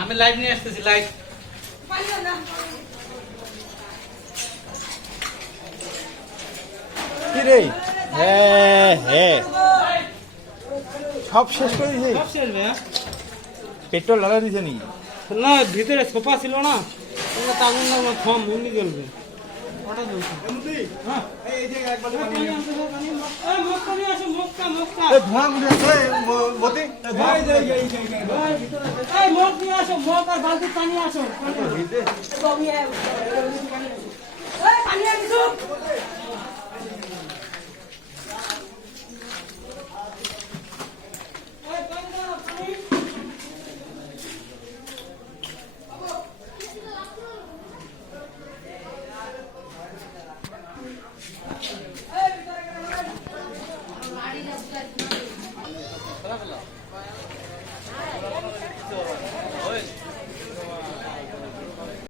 আমি লাইভ নিয়ে আসতেছি লাইভ। কি রে? হ্যাঁ হ্যাঁ সব শেষ করে দিয়েছে। সব শেষ ভাইয়া। পেট্রোল ঢালা দিছে নি? না ভিতরে সোফা ছিল না, ওটা আগুন না কম এমনি জ্বলবে। ওটা জ্বলছে। হ্যাঁ এই যে একবার পানি আনতে হবে, পানি মক্কা নিয়ে আসো, মক্কা মক্কা। এই ধোঁয়া মুছে মতি ভাই যাই ভাই ভিতরে এই মগ নিয়ে আসো, মগ আর বালতি পানি আসো। পানি আনছো।